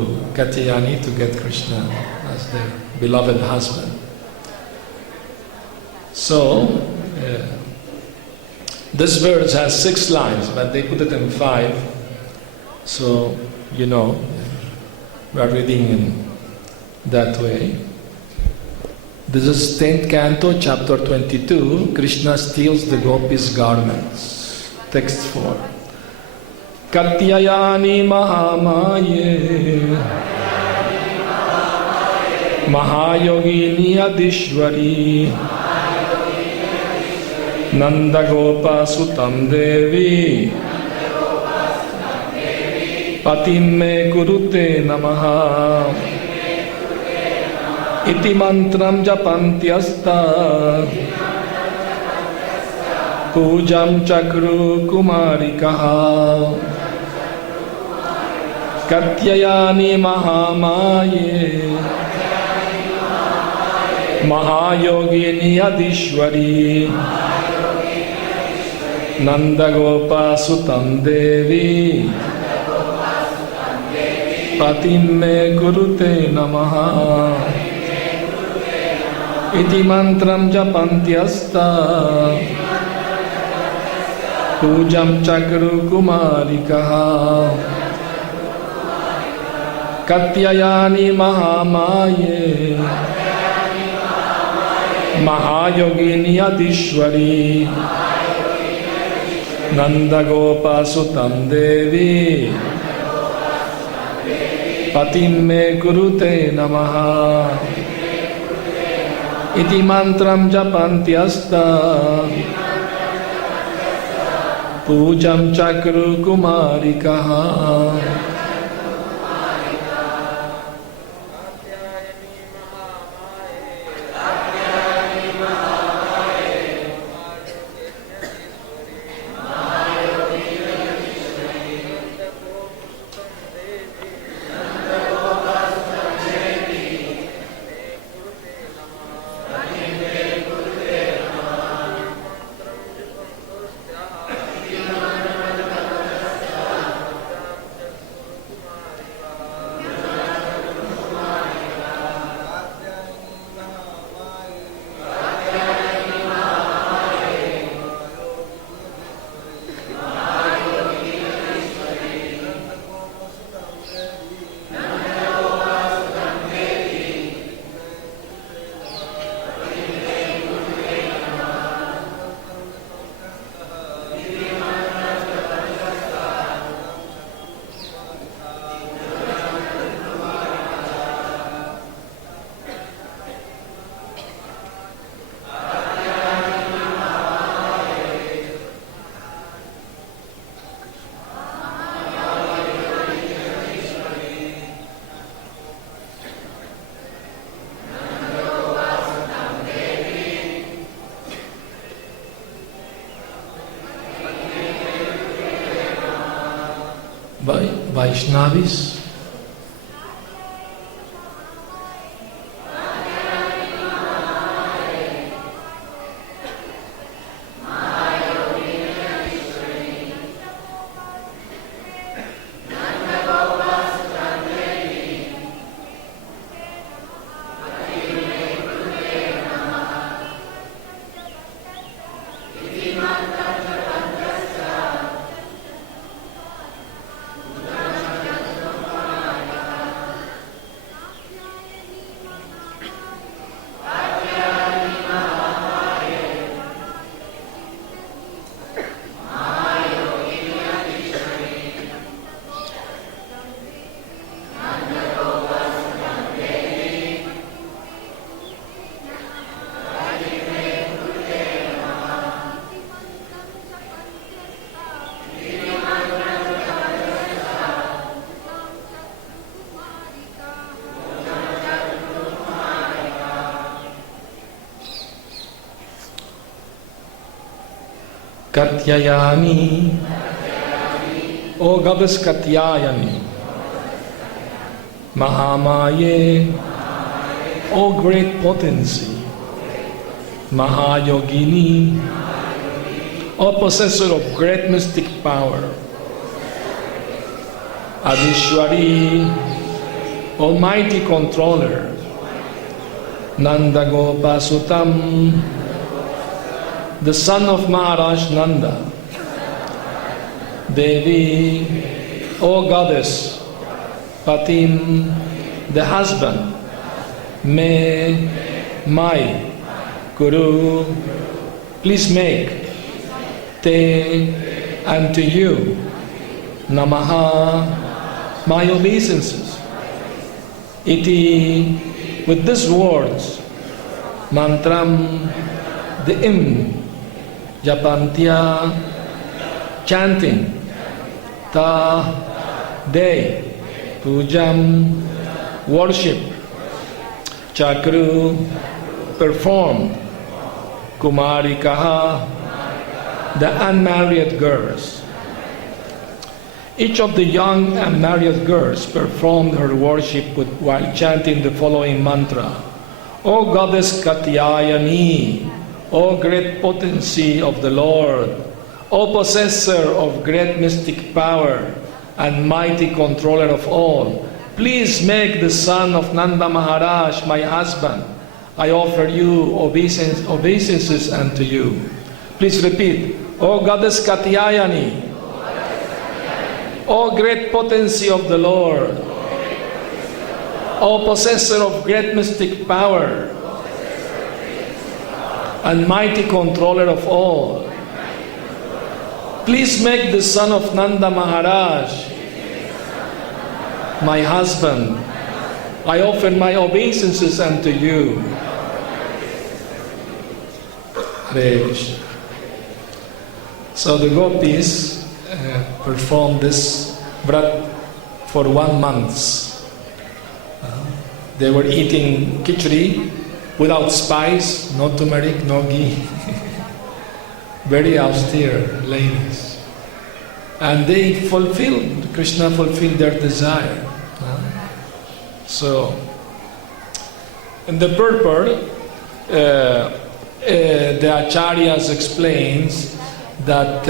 Katyayani to get Krishna as their beloved husband. So, this verse has 6 lines, but they put it in 5. So, we are reading in that way. This is 10th canto, chapter 22. Krishna steals the gopis' garments. Text 4. Katyayani Mahamaye Mahayogini Adishwari Nandagopa Sutam Devi Patim me kurute namaha Iti mantram japantyasta Pujam chakru kumarikaha Katyayani Mahamaye Mahayogini Adishwari Nandagopa Sutam Devi Patim me kurute namaha Iti mantram japantyasta Pujam chakru kumarikaha Katyayani Mahamaye Mahayogini Adishwari Nandagopa Sutam Devi Patim me kurute namaha Iti mantram japantyasta Pujam chakru kumarikaha Vaishnavis. Katyayani, O Goddess Katyayani, Mahamaye, O great potency, Mahayogini, O possessor of great mystic power, Adishwari, Almighty Controller, Nanda Gopa Sutam, the son of Maharaj Nanda, Devi, O Goddess, Patim, the husband, Me, my, Guru, please make, Te, and to you, Namaha, my obeisances. Iti, with these words, Mantram, the hymn, Japantya, chanting, Ta, day, Pujam, worship, Chakru, performed, Kumarikaha, the unmarried girls. Each of the young unmarried girls performed her worship while chanting the following mantra. O Goddess Katyayani, O great potency of the Lord, O possessor of great mystic power and mighty controller of all, please make the son of Nanda Maharaj my husband. I offer you obeisances unto you. Please repeat. O Goddess Katyayani, O great potency of the Lord, O possessor of great mystic power and mighty controller of all, please make the son of Nanda Maharaj my husband. I offer my obeisances unto you. Hare Krishna. So the gopis performed this vrat for 1 month. They were eating khichdi without spice, no turmeric, no ghee. Very austere ladies. And they fulfilled, Krishna fulfilled their desire. So, in the purport, the Acharyas explains that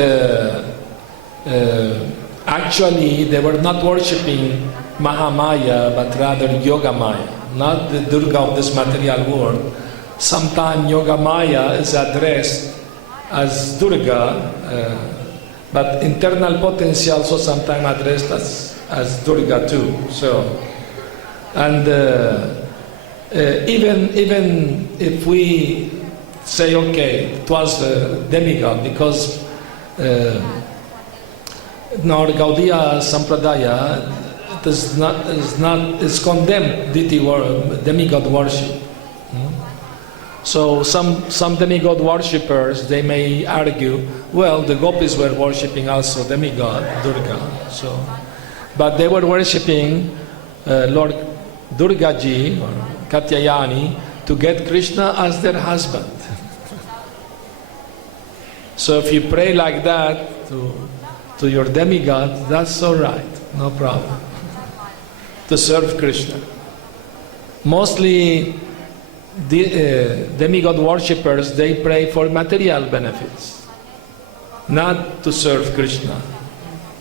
actually they were not worshipping Mahamaya but rather Yogamaya, not the Durga of this material world. Sometimes Yogamaya is addressed as Durga, but internal potency also sometimes addressed as Durga too. So, and even if we say, okay, it was a demigod, because in our Gaudiya Sampradaya, it's condemned demigod worship. So some demigod worshippers, they may argue, well, the gopis were worshipping also demigod, Durga. So, but they were worshipping Lord Durgaji or Katyayani to get Krishna as their husband. So if you pray like that to your demigod, that's all right, no problem. To serve Krishna. Mostly demigod worshippers, they pray for material benefits, not to serve Krishna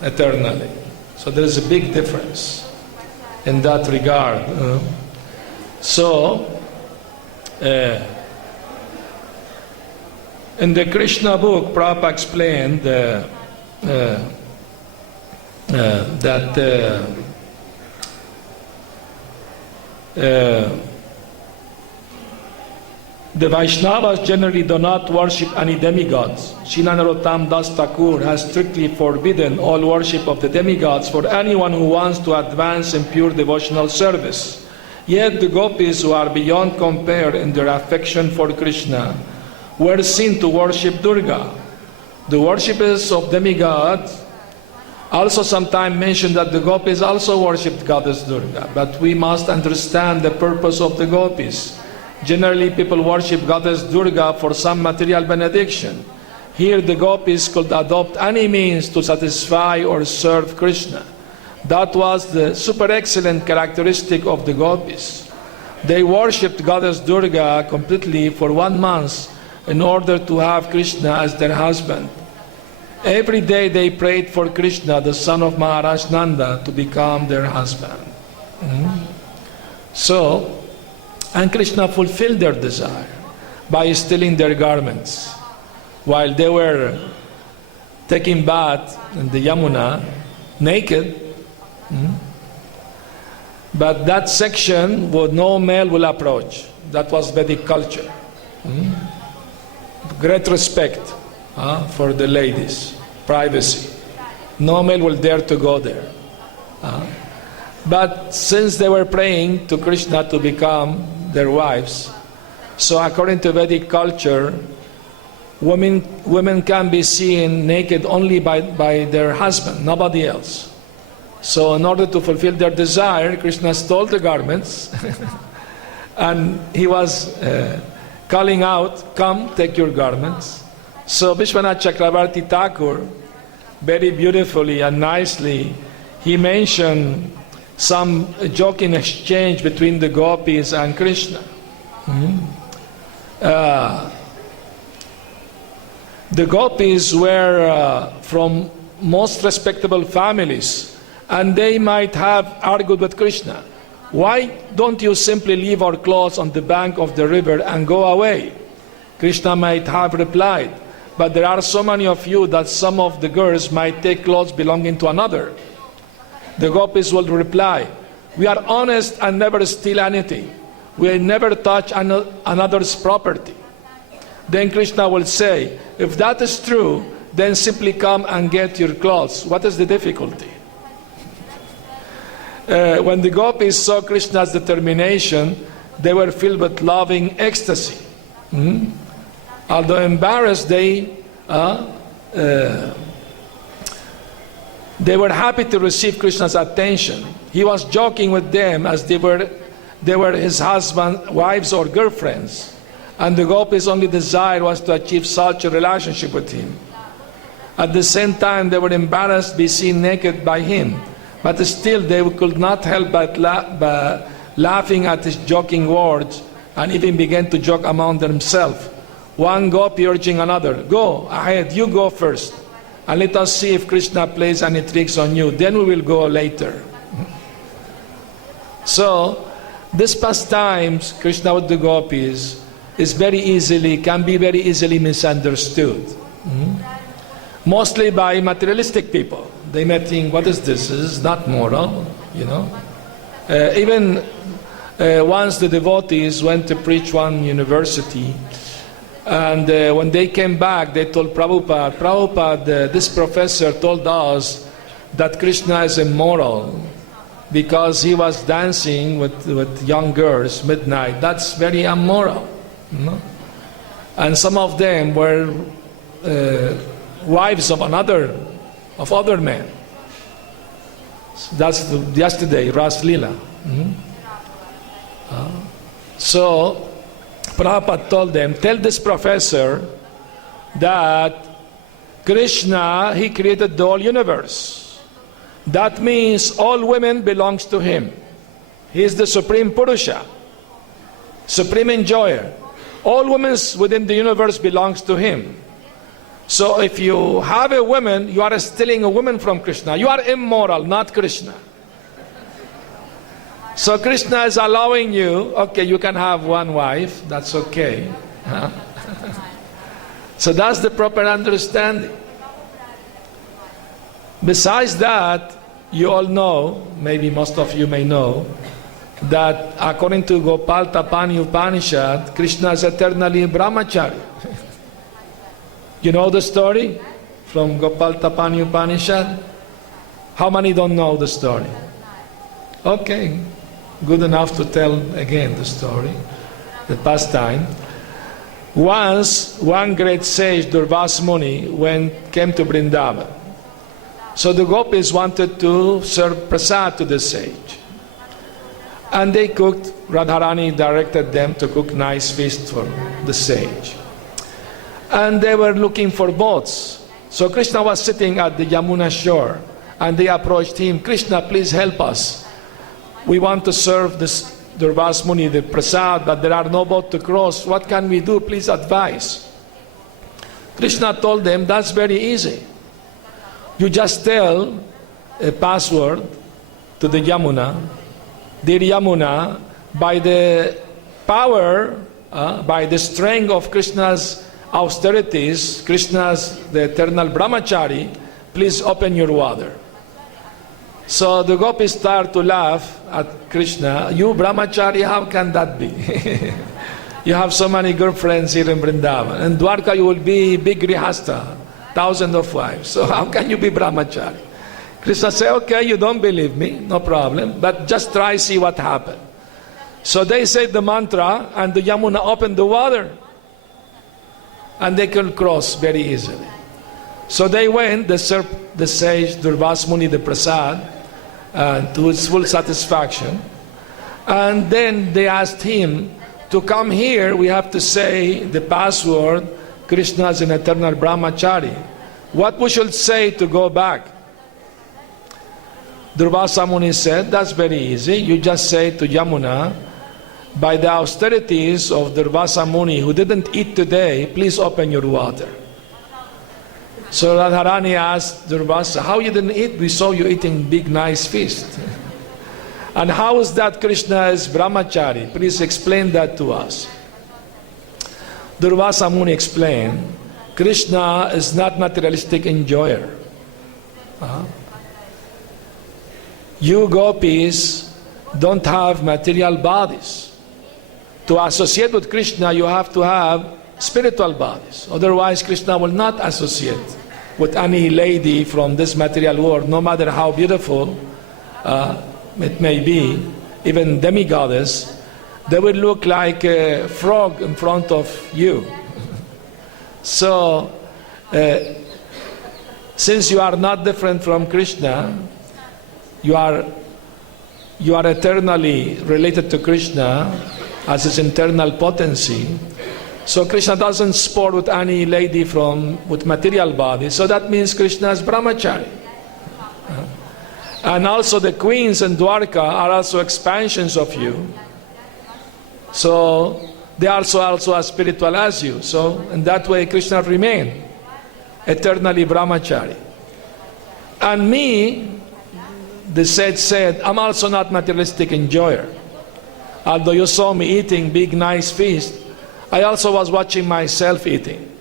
eternally. So there is a big difference in that regard. So, in the Krishna book, Prabhupada explained that the Vaishnavas generally do not worship any demigods. Srila Narottam Das Thakur has strictly forbidden all worship of the demigods for anyone who wants to advance in pure devotional service. Yet the gopis, who are beyond compare in their affection for Krishna, were seen to worship Durga. The worshippers of demigods also sometimes mention that the gopis also worshipped Goddess Durga, but we must understand the purpose of the gopis. Generally, people worship Goddess Durga for some material benediction. Here, the gopis could adopt any means to satisfy or serve Krishna. That was the super excellent characteristic of the gopis. They worshipped Goddess Durga completely for 1 month in order to have Krishna as their husband. Every day they prayed for Krishna, the son of Maharaj Nanda, to become their husband. So, and Krishna fulfilled their desire by stealing their garments. While they were taking bath in the Yamuna, naked, but that section no male will approach. That was Vedic culture. Great respect for the ladies, privacy. No male will dare to go there. But since they were praying to Krishna to become their wives, so according to Vedic culture, women can be seen naked only by their husband, nobody else. So in order to fulfill their desire, Krishna stole the garments and he was calling out, "Come, take your garments." So Vishwanath Chakravarti Thakur, very beautifully and nicely, he mentioned some joking exchange between the gopis and Krishna. The gopis were from most respectable families, and they might have argued with Krishna. "Why don't you simply leave our clothes on the bank of the river and go away?" Krishna might have replied, "But there are so many of you that some of the girls might take clothes belonging to another." The gopis will reply, "We are honest and never steal anything. We never touch another's property." Then Krishna will say, "If that is true, then simply come and get your clothes. What is the difficulty?" When the gopis saw Krishna's determination, they were filled with loving ecstasy. Although embarrassed, they were happy to receive Krishna's attention. He was joking with them as they were his husband, wives or girlfriends. And the gopis' only desire was to achieve such a relationship with him. At the same time, they were embarrassed to be seen naked by him. But still, they could not help but laughing at his joking words, and even began to joke among themselves. One gopi urging another, "Go ahead, you go first, and let us see if Krishna plays any tricks on you. Then we will go later." So, this pastimes, Krishna with the gopis, can be very easily misunderstood. Mostly by materialistic people. They may think, "What is this? This is not moral," you know. Even once the devotees went to preach one university, and when they came back, they told Prabhupada, this professor told us that Krishna is immoral because he was dancing with young girls midnight. That's very immoral. No? And some of them were wives of other men. So that's yesterday, Ras Lila. So Prabhupada told them, "Tell this professor that Krishna, he created the whole universe. That means all women belongs to him. He is the supreme Purusha, supreme enjoyer. All women within the universe belongs to him. So if you have a woman, you are stealing a woman from Krishna. You are immoral, not Krishna. So Krishna is allowing you, okay, you can have one wife, that's okay." So that's the proper understanding. Besides that, you all know, maybe most of you may know, that according to Gopal Tapani Upanishad, Krishna is eternally brahmachari. You know the story from Gopal Tapani Upanishad? How many don't know the story? Okay, good enough to tell again the story, the pastime. Once, one great sage, Durvas Muni, came to Vrindavan. So the gopis wanted to serve prasad to the sage. And they cooked, Radharani directed them to cook nice feast for the sage. And they were looking for boats. So Krishna was sitting at the Yamuna shore, and they approached him, "Krishna, please help us. We want to serve this Durvas Muni, the prasad, but there are no boat to cross. What can we do? Please advise." Krishna told them, "That's very easy. You just tell a password to the Yamuna. Dear Yamuna, by the power, by the strength of Krishna's austerities, Krishna's the eternal brahmachari, please open your water. So the gopis start to laugh at Krishna. You brahmachari, how can that be? You have so many girlfriends here in Vrindavan. In Dwarka you will be big grihasta, thousands of wives. So how can you be brahmachari? Krishna say, okay, you don't believe me, no problem, but just try see what happened. So they said the mantra and the Yamuna opened the water. And they could cross very easily. So they went, they served the sage Durvas Muni the prasad to his full satisfaction. And then they asked him, to come here we have to say the password, Krishna is an eternal brahmachari. What we should say to go back? Durvasa Muni said, that's very easy. You just say to Yamuna, by the austerities of Durvasa Muni who didn't eat today, please open your water. So Radharani asked Durvasa, how you didn't eat? We saw you eating big nice feast. And how is that Krishna is brahmachari? Please explain that to us. Durvasa Muni explained, Krishna is not materialistic enjoyer. You gopis don't have material bodies. To associate with Krishna, you have to have spiritual bodies. Otherwise, Krishna will not associate with any lady from this material world, no matter how beautiful it may be, even demigoddess. They will look like a frog in front of you. So, since you are not different from Krishna, you are eternally related to Krishna as his internal potency. So Krishna doesn't sport with any lady with material body. So that means Krishna is brahmachari. And also the queens in Dwarka are also expansions of you. So they are also as spiritual as you. So in that way Krishna remain eternally brahmachari. And me, the sage said, I'm also not materialistic enjoyer. Although you saw me eating big nice feast, I also was watching myself eating.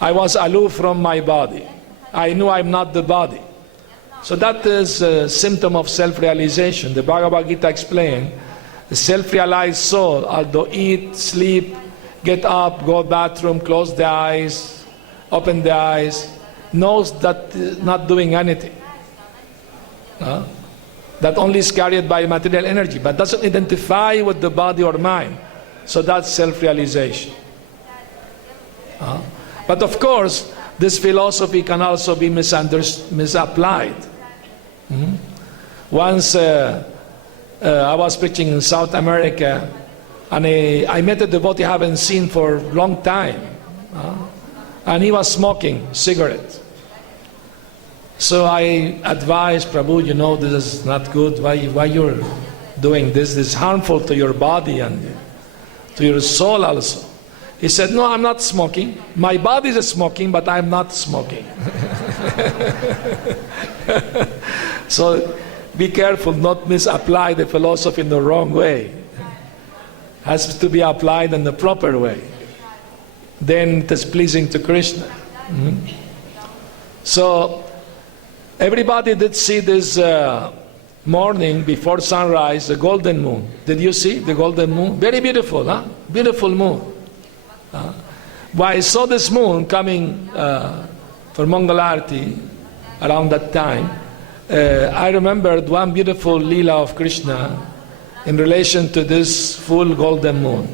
I was aloof from my body. I knew I'm not the body. So that is a symptom of self-realization. The Bhagavad Gita explained, the self-realized soul, although eat, sleep, get up, go bathroom, close the eyes, open the eyes, knows that not doing anything. That only is carried by material energy, but doesn't identify with the body or mind. So that's self-realization. But of course, this philosophy can also be misapplied. Once I was preaching in South America, and I met a devotee I haven't seen for a long time. And he was smoking cigarette. So I advised Prabhu, you know, this is not good. Why you're doing this? This is harmful to your body and to your soul also. He said, no, I'm not smoking. My body is smoking, but I'm not smoking. So be careful not misapply the philosophy in the wrong way. It has to be applied in the proper way. Then it is pleasing to Krishna. So everybody did see this morning before sunrise, the golden moon. Did you see the golden moon? Very beautiful, huh? Beautiful moon. Well, I saw this moon coming for Mangalarti around that time. I remembered one beautiful Leela of Krishna in relation to this full golden moon.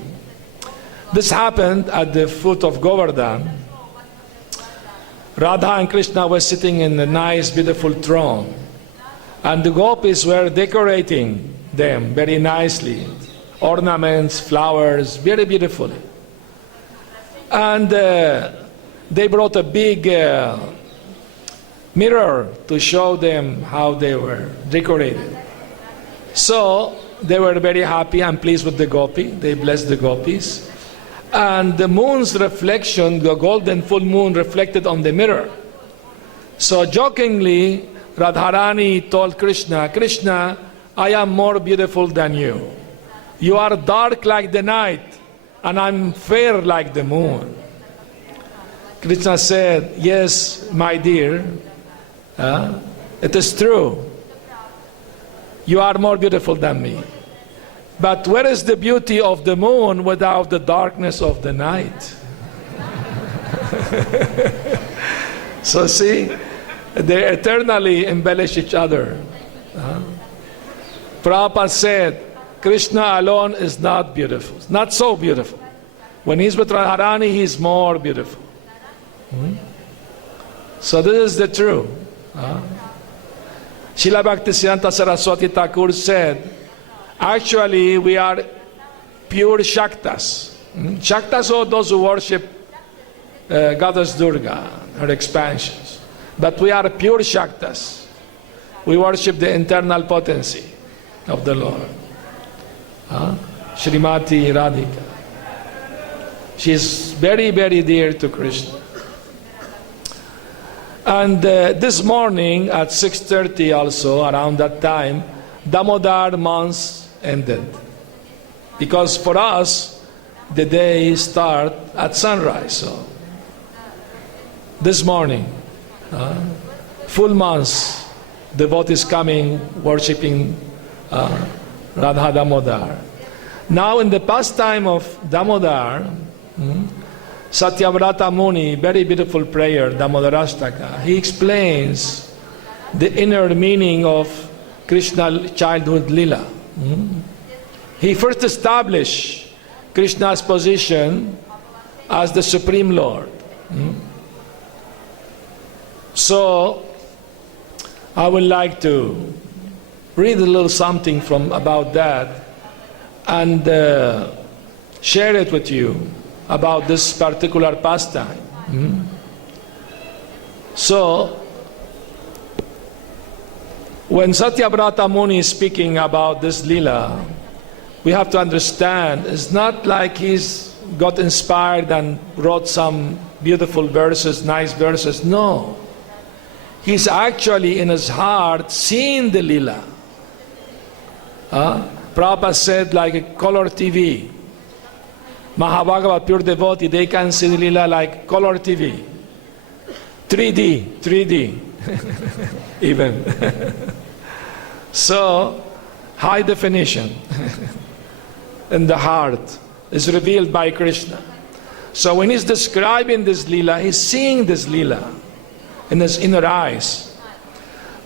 This happened at the foot of Govardhan. Radha and Krishna were sitting in a nice, beautiful throne. And the gopis were decorating them very nicely. Ornaments, flowers, very beautifully. And they brought a big mirror to show them how they were decorated. So they were very happy and pleased with the gopi. They blessed the gopis. And the moon's reflection, the golden full moon, reflected on the mirror. So jokingly, Radharani told Krishna, Krishna, I am more beautiful than you. You are dark like the night, and I'm fair like the moon. Krishna said, yes, my dear, it is true. You are more beautiful than me. But where is the beauty of the moon without the darkness of the night? So see, they eternally embellish each other. Prabhupada said, Krishna alone is not beautiful, not so beautiful. When he's with Radharani, he's more beautiful. So this is the truth. Srila Bhaktisiddhanta Saraswati Thakur said, actually we are pure Shaktas. Shaktas are those who worship Goddess Durga, her expansions. But we are pure Shaktas. We worship the internal potency of the Lord. Srimati Radhika. She is very, very dear to Krishna. And this morning at 6:30 also, around that time, Damodar months ended. Because for us, the day starts at sunrise. So this morning, full months, devotees coming, worshipping Radha Damodar. Now in the pastime of Damodar, Satyavrata Muni, very beautiful prayer, Damodarastaka, he explains the inner meaning of Krishna childhood lila. He first established Krishna's position as the Supreme Lord. So I would like to read a little something about that and share it with you about this particular pastime. So, when Satyavrata Muni is speaking about this lila, we have to understand it's not like he's got inspired and wrote some beautiful verses, nice verses. No. He's actually in his heart seeing the lila. Prabhupada said like a color TV. Mahabhagavad, pure devotee, they can see the lila like color TV. 3D, even. So, high definition in the heart is revealed by Krishna. So when he's describing this lila, he's seeing this lila in his inner eyes.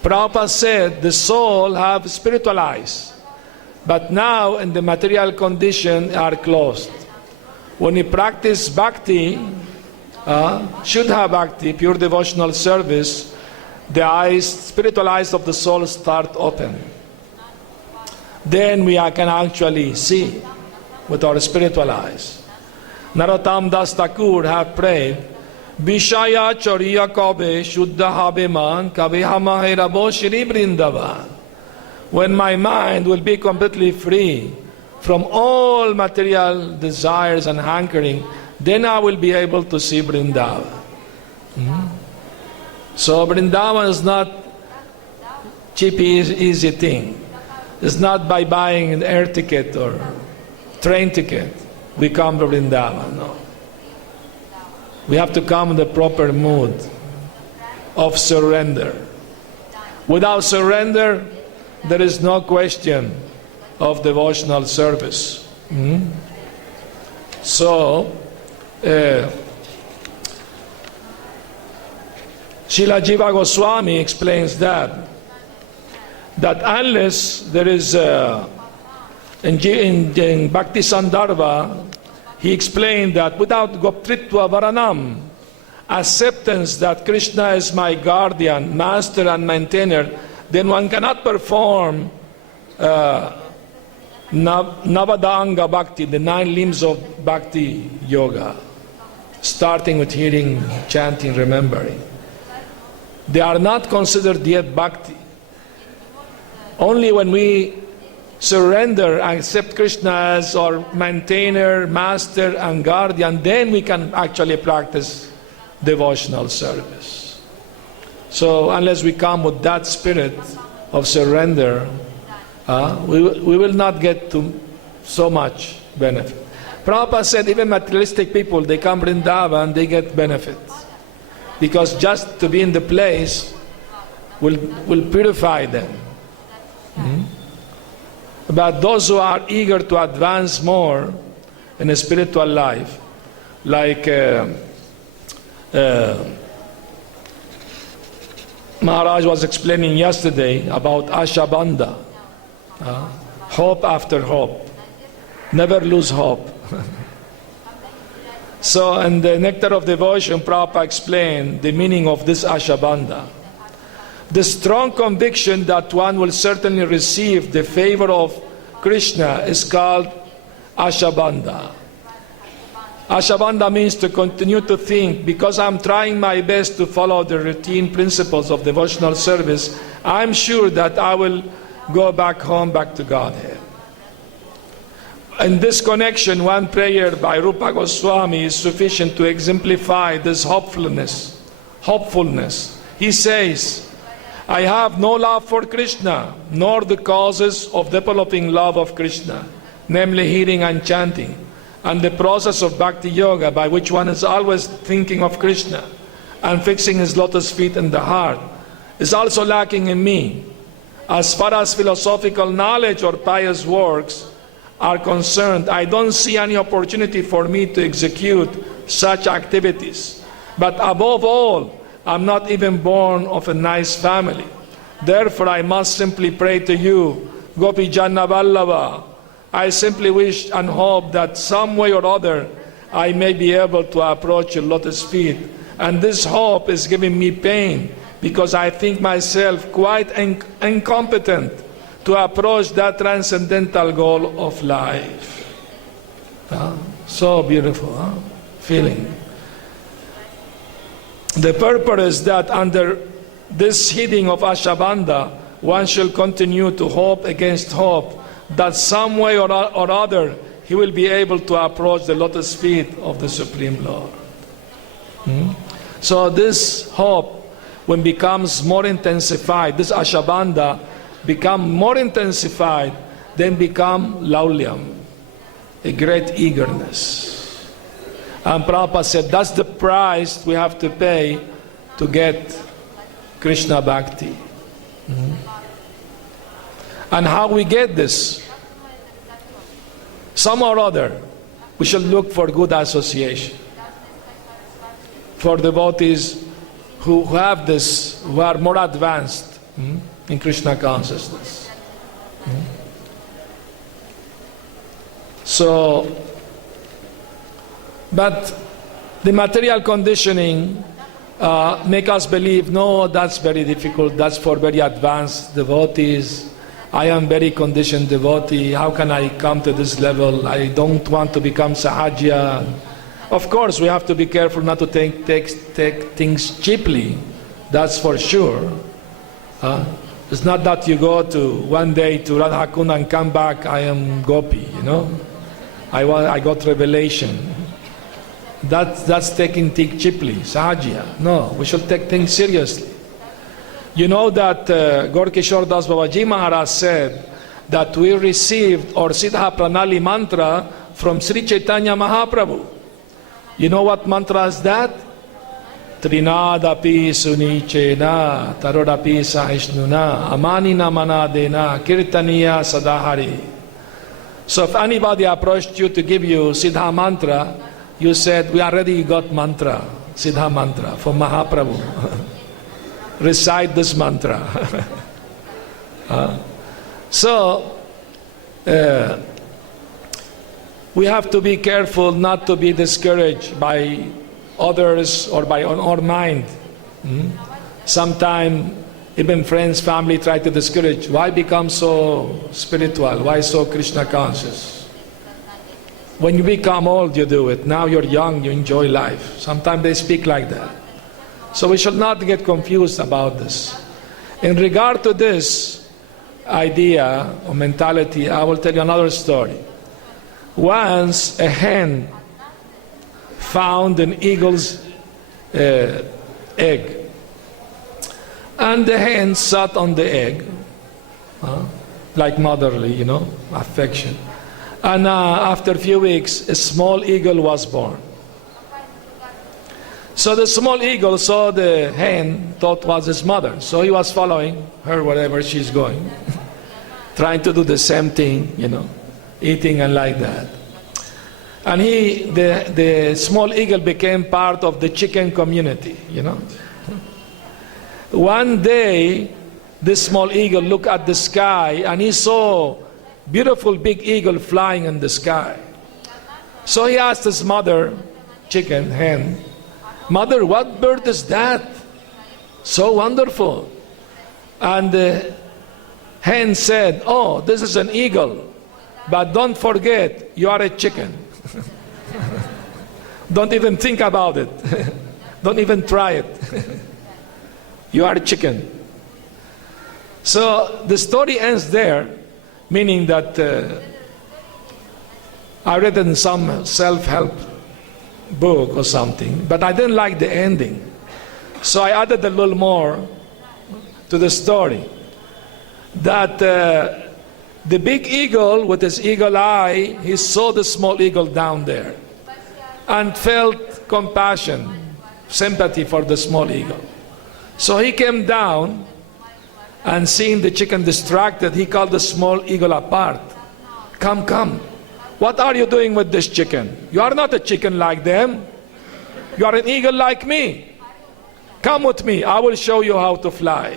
Prabhupada said the soul have spiritual eyes, but now in the material condition are closed. When we practice bhakti, should have bhakti, pure devotional service, the eyes, spiritual eyes of the soul start open. Then we can actually see with our spiritual eyes. Narottam Das Thakur have prayed, Vishaya Chariya Kabe Shuddha Habe Man Kabe Hamahe Rabo Shri Vrindavan. When my mind will be completely free from all material desires and hankering, then I will be able to see Vrindavan. So Vrindavan is not cheap, easy thing. It's not by buying an air ticket or train ticket we come to Vrindavan. No. We have to come in the proper mood of surrender. Without surrender, there is no question of devotional service. So, Srila Jiva Goswami explains that unless there is in Bhakti Sandarbha, he explained that without Goptritva Varanam, acceptance that Krishna is my guardian, master and maintainer, then one cannot perform Navadanga Bhakti, the 9 limbs of Bhakti Yoga, starting with hearing, chanting, remembering. They are not considered yet Bhakti. Only when we surrender and accept Krishna as our maintainer, master and guardian, then we can actually practice devotional service. So unless we come with that spirit of surrender, we will not get to so much benefit. Prabhupada said even materialistic people, they come to Vrindavan, they get benefits. Because just to be in the place will purify them. But those who are eager to advance more in a spiritual life, like Maharaj was explaining yesterday about Ashabandha, hope after hope, never lose hope. So in the Nectar of Devotion, Prabhupada explained the meaning of this Ashabandha. The strong conviction that one will certainly receive the favor of Krishna is called Ashabandha. Ashabandha means to continue to think, because I'm trying my best to follow the routine principles of devotional service, I'm sure that I will go back home, back to Godhead. In this connection, one prayer by Rupa Goswami is sufficient to exemplify this hopefulness. He says, I have no love for Krishna, nor the causes of developing love of Krishna, namely hearing and chanting, and the process of Bhakti Yoga by which one is always thinking of Krishna and fixing his lotus feet in the heart, is also lacking in me. As far as philosophical knowledge or pious works are concerned, I don't see any opportunity for me to execute such activities. But above all, I'm not even born of a nice family. Therefore, I must simply pray to you, Gopi Janna Vallabha. I simply wish and hope that some way or other I may be able to approach your lotus feet. And this hope is giving me pain, because I think myself quite incompetent to approach that transcendental goal of life. So beautiful feeling. The purpose is that under this heeding of Ashabandha, one shall continue to hope against hope that some way or other he will be able to approach the lotus feet of the Supreme Lord. So this hope, when becomes more intensified, this Ashabandha become more intensified, then become laulyam, a great eagerness. And Prabhupada said that's the price we have to pay to get Krishna Bhakti. And how we get this? Some or other, we should look for good association. For devotees who have this, who are more advanced in Krishna consciousness. So, but the material conditioning make us believe, no, that's very difficult, that's for very advanced devotees. I am very conditioned devotee, how can I come to this level? I don't want to become Sahajya. Of course, we have to be careful not to take things cheaply, that's for sure. It's not that you go to one day to Radhakund and come back, I am Gopi, you know. I got revelation. That's taking things cheaply, Sahajya. No, we should take things seriously. You know that Gaur Kishore Das Babaji Maharaj said that we received our Siddha Pranali mantra from Sri Chaitanya Mahaprabhu. You know what mantra is that? Trinadapi sunichena tarodapi sahishnuna amanina manadena kirtaniya sadahari. So if anybody approached you to give you Siddha mantra, you said, we already got mantra, Siddha mantra from Mahaprabhu. Recite this mantra. So, we have to be careful not to be discouraged by others or by our mind. Sometimes even friends, family try to discourage. Why become so spiritual? Why so Krishna conscious? When you become old, you do it. Now you're young, you enjoy life. Sometimes they speak like that. So we should not get confused about this. In regard to this idea or mentality, I will tell you another story. Once a hen found an eagle's egg. And the hen sat on the egg. like motherly, affection. And after a few weeks, a small eagle was born. So the small eagle saw the hen, thought was his mother. So he was following her wherever she's going, trying to do the same thing, eating and like that. And the small eagle became part of the chicken community, One day, this small eagle looked at the sky and he saw beautiful big eagle flying in the sky. So he asked his mother, chicken, hen, "Mother, what bird is that? So wonderful." And the hen said, "Oh, this is an eagle, but don't forget, you are a chicken." Don't even think about it. Don't even try it. You are a chicken. So the story ends there, meaning that I read it in some self-help book or something, but I didn't like the ending. So I added a little more to the story. That the big eagle with his eagle eye, he saw the small eagle down there and felt compassion, sympathy for the small eagle. So he came down and seeing the chicken distracted, he called the small eagle apart. "Come, come. What are you doing with this chicken? You are not a chicken like them. You are an eagle like me. Come with me. I will show you how to fly."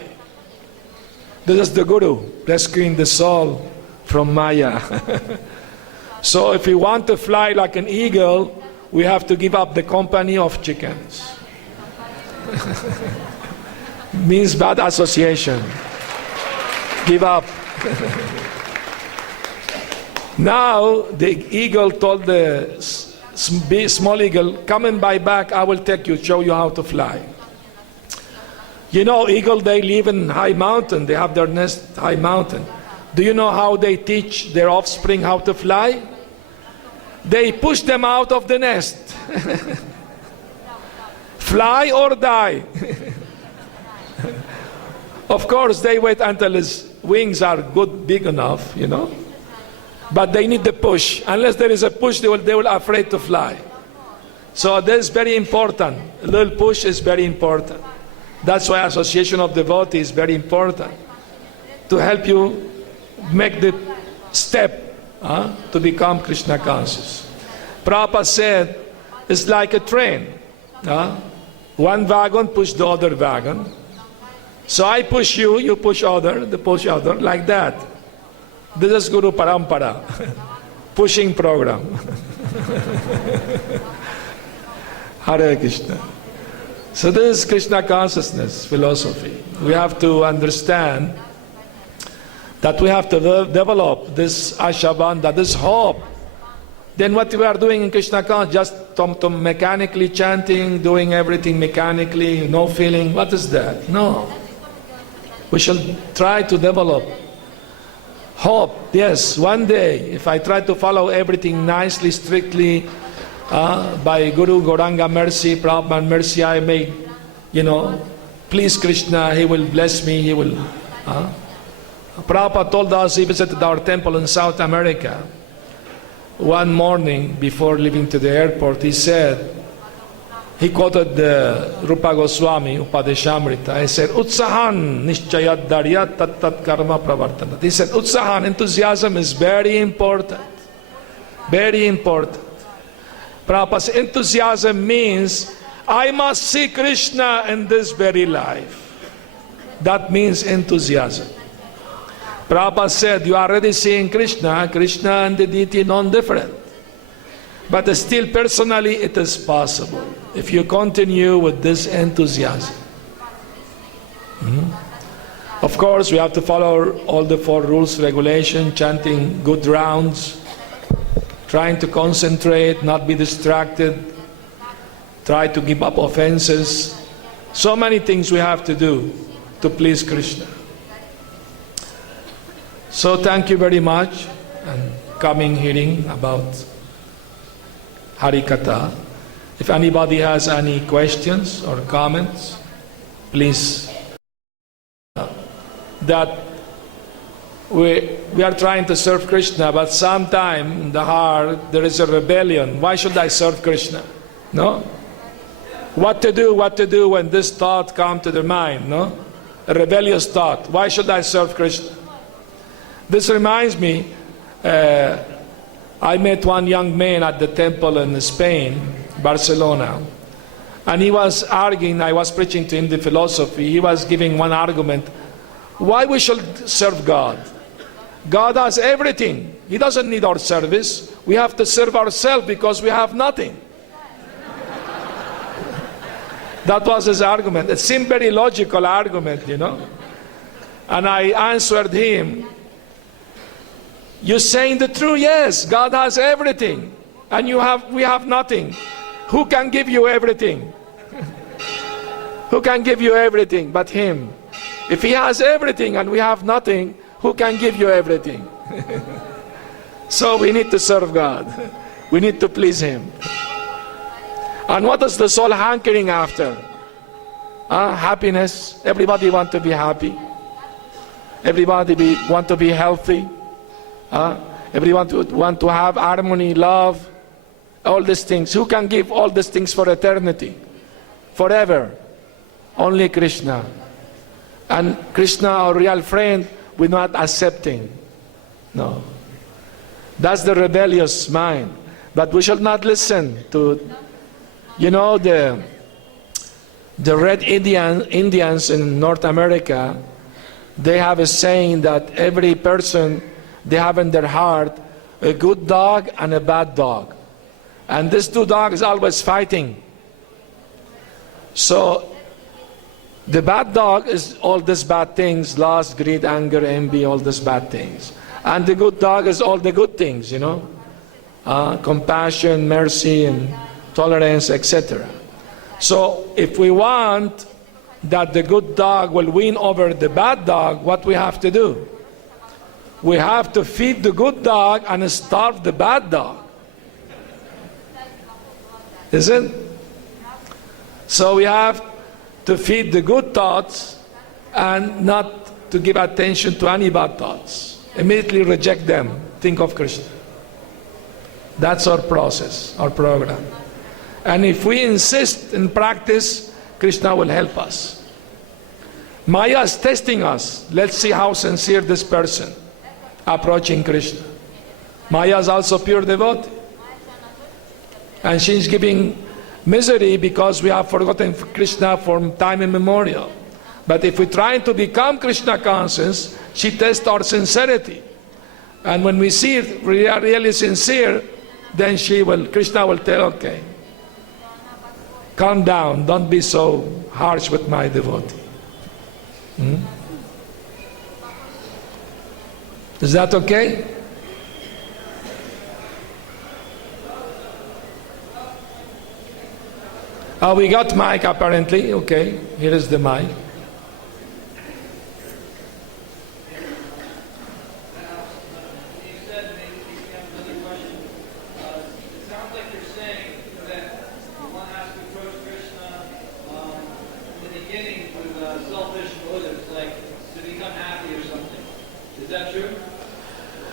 This is the Guru rescuing the soul from Maya. So if we want to fly like an eagle, we have to give up the company of chickens. Means bad association. Give up. Now the eagle told the small eagle, "Come and buy back, I will take you, show you how to fly." Eagle, they live in high mountain, they have their nest high mountain. Do you know how they teach their offspring how to fly? They push them out of the nest. Fly or die. Of course, they wait until his wings are good, big enough, But they need the push. Unless there is a push, they will afraid to fly. So that is very important. A little push is very important. That's why association of devotees is very important. To help you make the step to become Krishna conscious. Prabhupada said, it's like a train. One wagon push the other wagon. So I push you, you push other, the push other, like that. This is Guru Parampara, pushing program. Hare Krishna. So this is Krishna consciousness philosophy. We have to understand that we have to develop this ashabandha, this hope. Then what we are doing in Krishna consciousness, just to mechanically chanting, doing everything mechanically, no feeling, what is that? No. We shall try to develop hope. Yes, one day, if I try to follow everything nicely, strictly, by Guru Gauranga mercy, Prabhupada mercy, I may, please Krishna, He will bless me, He will. Prabhupada told us, he visited our temple in South America. One morning, before leaving to the airport, he said, he quoted the Rupa Goswami, Upadeshamrita. He said, "Utsahan nishchayat daryat tat tat karma pravartanat." He said, Utsahan, enthusiasm is very important. Very important. Prabhupada's enthusiasm means, I must see Krishna in this very life. That means enthusiasm. Prabhupada said, you are already seeing Krishna, Krishna and the deity non-different. But still personally it is possible if you continue with this enthusiasm. Of course, we have to follow all the 4 rules, regulation, chanting good rounds, trying to concentrate, not be distracted, try to give up offenses. So many things we have to do to please Krishna. So thank you very much and coming hearing about Harikatha. If anybody has any questions or comments, please. That we are trying to serve Krishna, but sometime in the heart there is a rebellion. Why should I serve Krishna? No? What to do when this thought comes to the mind, no? A rebellious thought. Why should I serve Krishna? This reminds me, I met one young man at the temple in Spain, Barcelona, and he was arguing. I was preaching to him the philosophy. He was giving one argument. Why we should serve God? God has everything. He doesn't need our service. We have to serve ourselves because we have nothing. That was his argument. It seemed very logical argument, you know. And I answered him, you're saying the truth, yes, God has everything. And we have nothing. Who can give you everything? Who can give you everything but Him? If He has everything and we have nothing, who can give you everything? So we need to serve God. We need to please Him. And what is the soul hankering after? Happiness. Everybody wants to be happy. Everybody want to be healthy. Everyone want to have harmony, love, all these things. Who can give all these things for eternity? Forever. Only Krishna. And Krishna, our real friend, we're not accepting. No. That's the rebellious mind. But we should not listen to, you know, the red Indians in North America. They have a saying that every person, they have in their heart a good dog and a bad dog. And these two dogs always fighting. So the bad dog is all these bad things, lust, greed, anger, envy, all these bad things. And the good dog is all the good things, you know. Compassion, mercy, and tolerance, etc. So if we want that the good dog will win over the bad dog, what we have to do? We have to feed the good dog and starve the bad dog. Isn't it? So we have to feed the good thoughts and not to give attention to any bad thoughts. Immediately reject them. Think of Krishna. That's our process, our program. And if we insist in practice, Krishna will help us. Maya is testing us. Let's see how sincere this person approaching Krishna. Maya is also pure devotee. And she's giving misery because we have forgotten Krishna from time immemorial. But if we try to become Krishna conscious, she tests our sincerity. And when we see it really sincere, then Krishna will tell, okay, calm down, don't be so harsh with my devotee. Is that okay? We got mic apparently. Okay, here is the mic.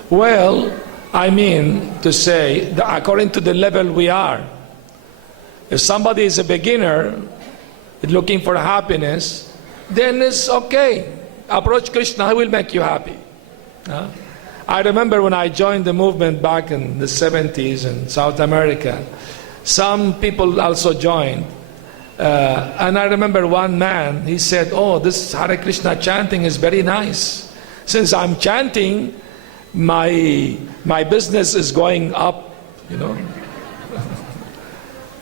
Well, I mean to say that according to the level we are, if somebody is a beginner looking for happiness, then it's okay. Approach Krishna, he will make you happy. I remember when I joined the movement back in the 70s in South America, some people also joined. And I remember one man, he said, oh, this Hare Krishna chanting is very nice. Since I'm chanting, my business is going up, you know.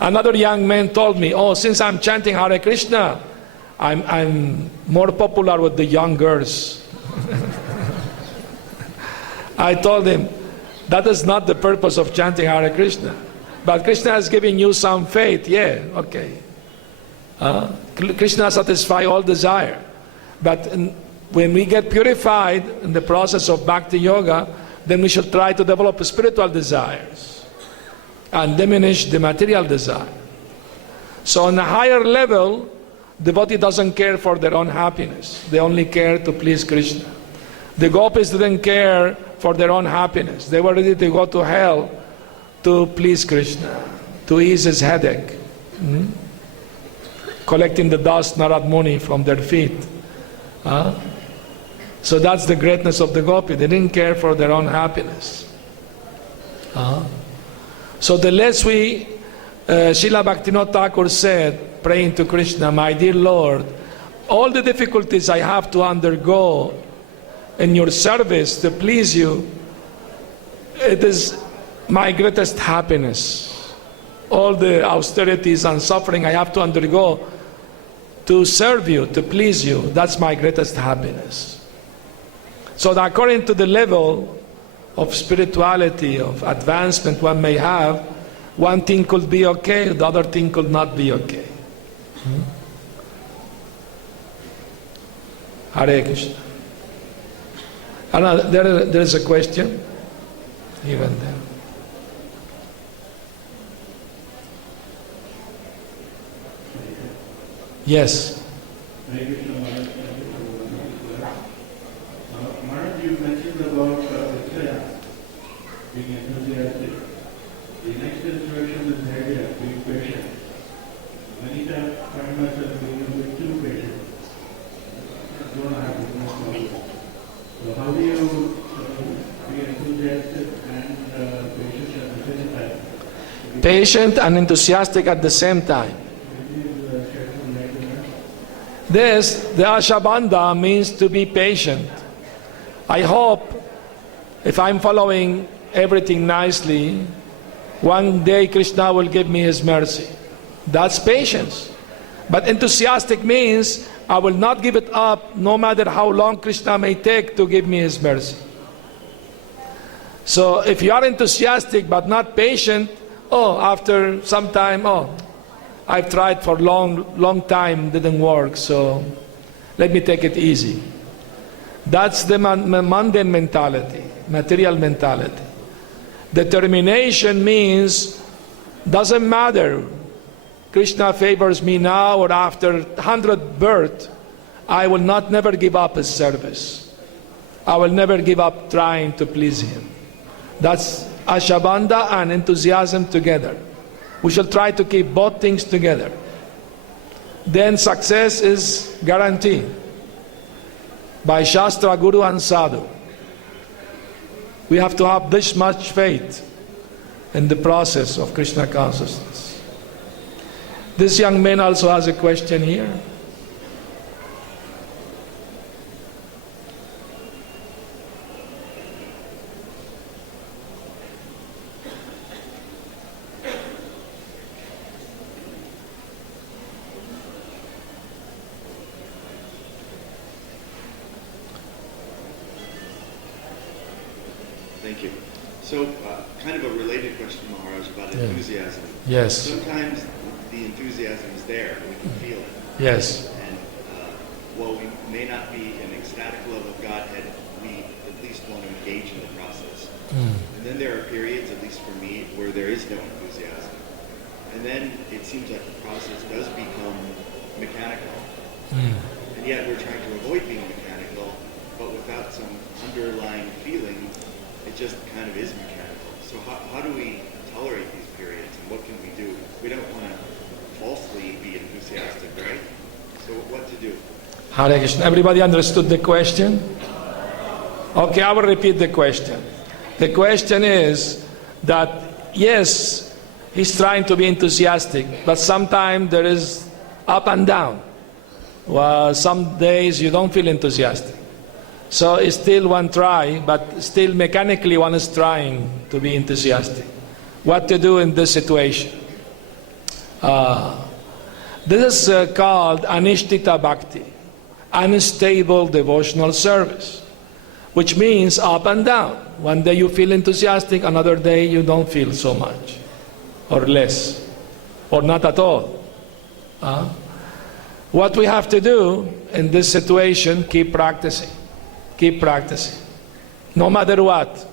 Another young man told me, oh, since I'm chanting Hare Krishna, I'm more popular with the young girls. I told him, that is not the purpose of chanting Hare Krishna. But Krishna is giving you some faith, yeah, okay. Krishna satisfies all desire. But when we get purified in the process of Bhakti Yoga, then we should try to develop spiritual desires and diminish the material desire. So on a higher level, devotee doesn't care for their own happiness. They only care to please Krishna. The gopis didn't care for their own happiness. They were ready to go to hell to please Krishna, to ease his headache. Collecting the dust, Narad Muni, from their feet. So that's the greatness of the gopi. They didn't care for their own happiness. So the less we, Srila Bhaktivinoda Thakur said, praying to Krishna, my dear Lord, all the difficulties I have to undergo in your service to please you, it is my greatest happiness. All the austerities and suffering I have to undergo to serve you, to please you, that's my greatest happiness. So that according to the level of spirituality, of advancement one may have, one thing could be okay, the other thing could not be okay. Hare Krishna. There is a question, even there. Yes. Maharaj, you mentioned about Acharya being enthusiastic. The next instruction is Acharya being patient. Many times I find myself being a bit too patient. I don't have to know. So how do you be enthusiastic and patient at the same time? Patient and enthusiastic at the same time. This, the Ashabandha, means to be patient. I hope, if I'm following everything nicely, one day Krishna will give me his mercy. That's patience. But enthusiastic means I will not give it up no matter how long Krishna may take to give me his mercy. So if you are enthusiastic but not patient, after some time, I've tried for long time, didn't work, so let me take it easy. That's the mundane mentality, material mentality. Determination means, doesn't matter, Krishna favors me now or after 100 births, I will never give up his service. I will never give up trying to please him. That's Ashabandha and enthusiasm together. We shall try to keep both things together. Then success is guaranteed by Shastra, Guru and Sadhu. We have to have this much faith in the process of Krishna consciousness. This young man also has a question here. Thank you. So, kind of a related question, Maharaj, about enthusiasm. Yes. Sometimes the enthusiasm is there, we can feel it. Yes. And while we may not be an ecstatic level of Godhead, we at least want to engage in the process. And then there are periods, at least for me, where there is no enthusiasm. And then it seems like the process does become mechanical. And yet we're trying to avoid being mechanical, but without some underlying feeling, it just kind of is mechanical. So how do we tolerate these periods, and what can we do? We don't want to falsely be enthusiastic, right? So what to do? Hare Krishna. Everybody understood the question? Okay, I will repeat the question. The question is that, yes, he's trying to be enthusiastic, but sometimes there is up and down. Well, some days you don't feel enthusiastic. So it's still one try, but still mechanically one is trying to be enthusiastic. What to do in this situation? This is called anishtita bhakti, unstable devotional service, which means up and down. One day you feel enthusiastic, another day you don't feel so much, or less, or not at all. What we have to do in this situation, keep practicing. Keep practicing. No matter what.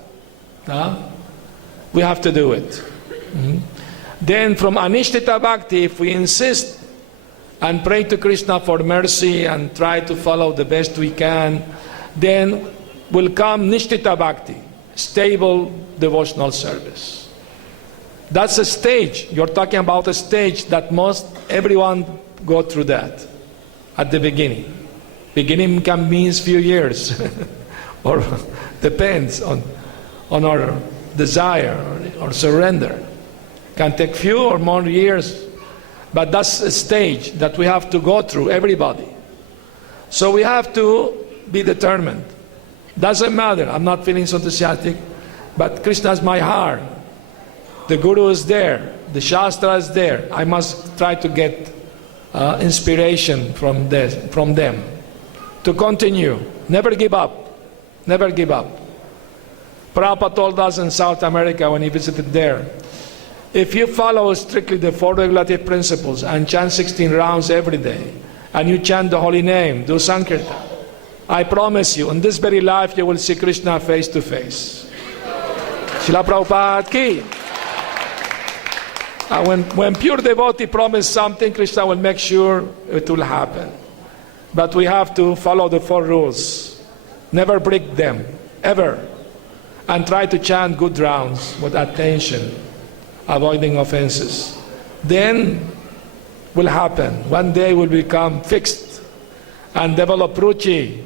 We have to do it. Then from anishtita bhakti, if we insist and pray to Krishna for mercy and try to follow the best we can, then will come Nishtita Bhakti, stable devotional service. That's a stage. You're talking about a stage that everyone go through that at the beginning. Beginning can mean few years, or depends on our desire or surrender. Can take few or more years, but that's a stage that we have to go through, everybody. So we have to be determined. Doesn't matter, I'm not feeling so enthusiastic, but Krishna is my heart. The Guru is there, the Shastra is there. I must try to get inspiration from them to continue. Never give up. Never give up. Prabhupada told us in South America when he visited there, if you follow strictly the 4 regulative principles and chant 16 rounds every day, and you chant the holy name, do Sankirtan, I promise you, in this very life you will see Krishna face to face. Srila Prabhupada ki. When pure devotee promise something, Krishna will make sure it will happen. But we have to follow the 4 rules. Never break them, ever. And try to chant good rounds with attention, avoiding offenses. Then will happen. One day will become fixed and develop ruchi.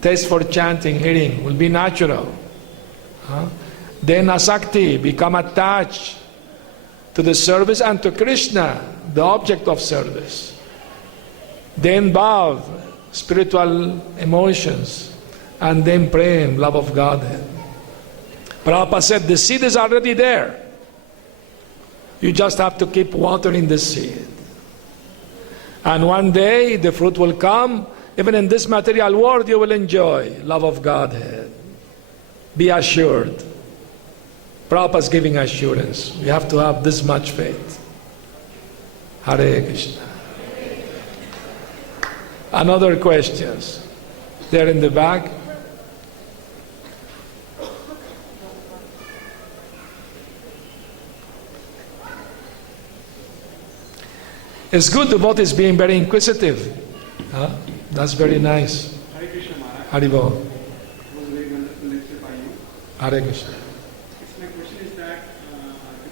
Taste for chanting, hearing will be natural. Then asakti, become attached to the service and to Krishna, the object of service. Then bhav, spiritual emotions, and then prem, love of Godhead. Prabhupada said the seed is already there. You just have to keep watering the seed. And one day the fruit will come. Even in this material world you will enjoy love of Godhead. Be assured. Prabhupada is giving assurance. We have to have this much faith. Hare Krishna. Another questions? There in the back. It's good devotees being very inquisitive. That's very nice. Hare Krishna Maharaj. Haribol. It was a very wonderful lecture by you. Hare Krishna. My question is that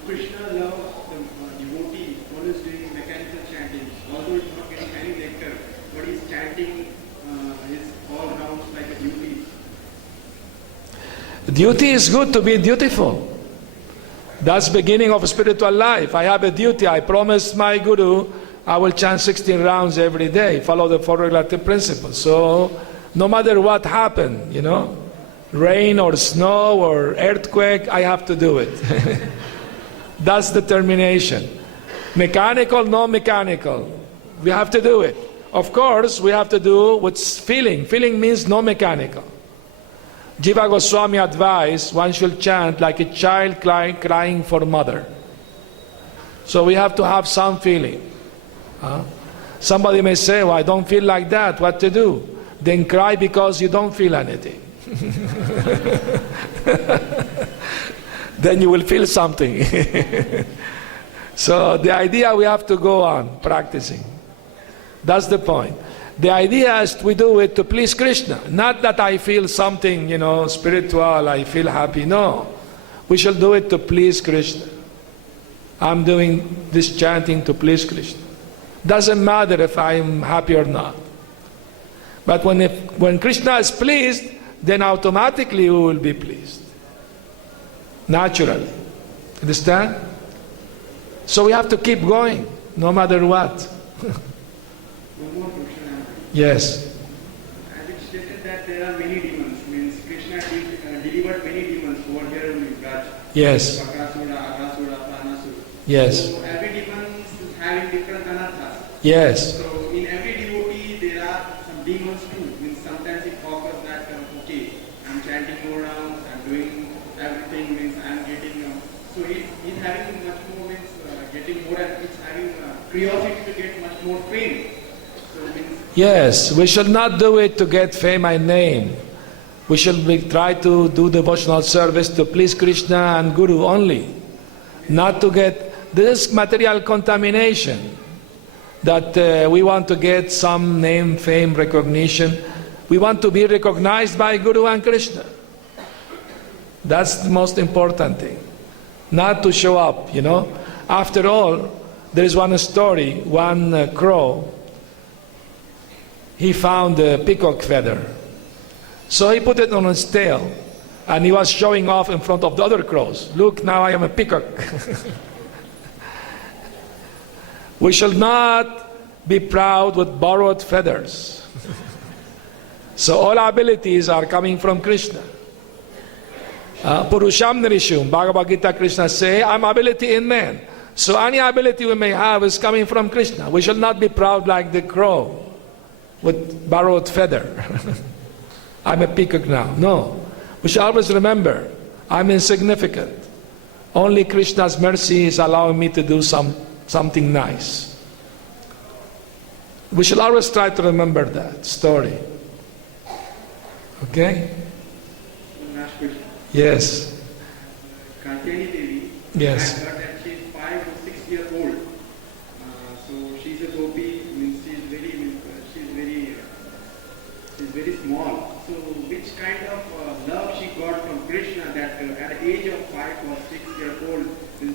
Krishna loves the devotee who is doing mechanical chanting. Although he's not getting any nectar, but he's chanting his all rounds like a duty. Duty is good to be dutiful. That's beginning of spiritual life. I have a duty. I promised my Guru I will chant 16 rounds every day, follow the 4 regulative principles. So no matter what happened, rain or snow or earthquake, I have to do it. That's determination. Mechanical, no mechanical. We have to do it. Of course, we have to do what's feeling. Feeling means no mechanical. Jiva Goswami advised one should chant like a child crying for mother. So we have to have some feeling. Somebody may say, well, I don't feel like that, what to do? Then cry because you don't feel anything. Then you will feel something. So the idea, we have to go on practicing. That's the point. The idea is we do it to please Krishna. Not that I feel something, spiritual, I feel happy. No. We shall do it to please Krishna. I'm doing this chanting to please Krishna. Doesn't matter if I'm happy or not. But when Krishna is pleased, then automatically we will be pleased. Naturally. Understand? So we have to keep going, no matter what. One more question. Yes. As it stated that there are many demons, means Krishna delivered many demons over here in Raj. Yes. Bakasura, Aghasura, Pranasura. Yes. So every demon is having different anarthas. Yes. So in every devotee there are some demons too. Means sometimes it offers that okay, I'm chanting more rounds, I'm doing everything, means I'm getting. So he's having much more, means getting more, and it's having curiosity to get much more fame. So means Yes, we should not do it to get fame and name. We should try to do devotional service to please Krishna and Guru only. Not to get this material contamination. That we want to get some name, fame, recognition. We want to be recognized by Guru and Krishna. That's the most important thing. Not to show up, you know. After all, there is one story, one crow, he found a peacock feather. So he put it on his tail, and he was showing off in front of the other crows. Look, now I am a peacock. We shall not be proud with borrowed feathers. So all abilities are coming from Krishna. Purusham Nirishum, Bhagavad Gita, Krishna say, I'm ability in man. So any ability we may have is coming from Krishna. We shall not be proud like the crow with borrowed feather. I'm a peacock now. No. We should always remember, I'm insignificant. Only Krishna's mercy is allowing me to do something nice. We should always try to remember that story. Okay? Last question. Yes. Katyayani Devi, Yes. I heard that she is 5 or 6 years old. So she's a gopi, means she's very small. So which kind of love she got from Krishna that at the age of 5 or 6 years old, then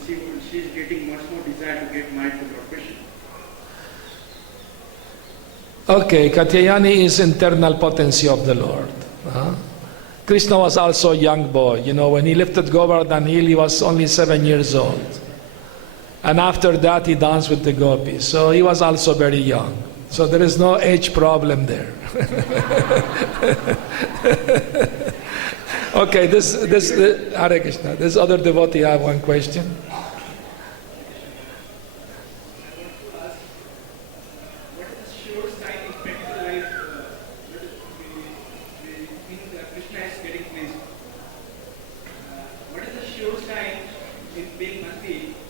she's getting much more desire to get married to Lord Krishna. Okay, Katyayani is internal potency of the Lord. Krishna was also a young boy. You know, when he lifted Govardhan Hill, he was only 7 years old. And after that, he danced with the gopis. So he was also very young. So there is no age problem there. Okay, Hare Krishna. This other devotee have one question.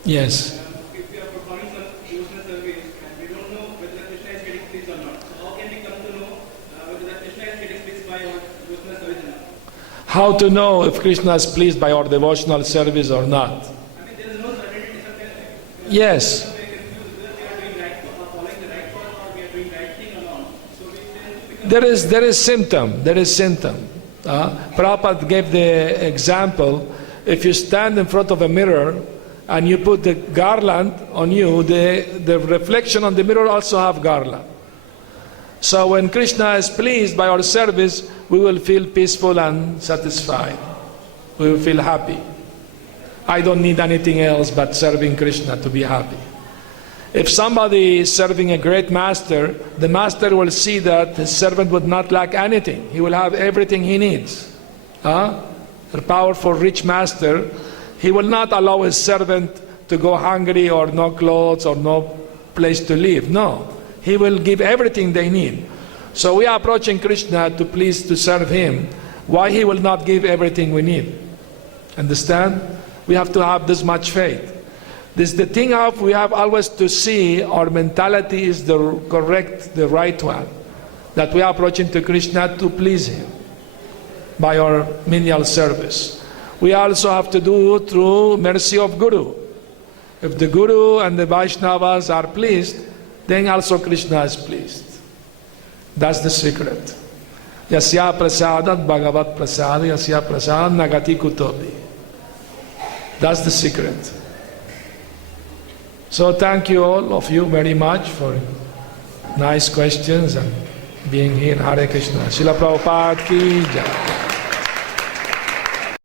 Yes. If we are performing some devotional service and we don't know whether Krishna is getting pleased or not, so how can we come to know whether Krishna is getting pleased by our devotional service or not? How to know if Krishna is pleased by our devotional service or not? I mean, there is no certainty sometimes. Yes. We are confused whether we are doing right or following the right path or we are doing right thing or not. So we then become There is symptom. There is symptom. Prabhupada gave the example. If you stand in front of a mirror and you put the garland on you, the reflection on the mirror also have garland. So when Krishna is pleased by our service, we will feel peaceful and satisfied. We will feel happy. I don't need anything else but serving Krishna to be happy. If somebody is serving a great master, the master will see that his servant would not lack anything. He will have everything he needs. A powerful, rich master, he will not allow his servant to go hungry or no clothes or no place to live. No, he will give everything they need. So we are approaching Krishna to serve him. Why he will not give everything we need? Understand? We have to have this much faith. This is the thing of we have always to see our mentality is the correct, the right one. That we are approaching to Krishna to please him by our menial service. We also have to do through mercy of Guru. If the Guru and the Vaishnavas are pleased, then also Krishna is pleased. That's the secret. Yasya prasadat bhagavat prasad, yasya prasad nagati kutobi. That's the secret. So thank you all of you very much for nice questions and being here. Hare Krishna. Srila Prabhupada ki jai.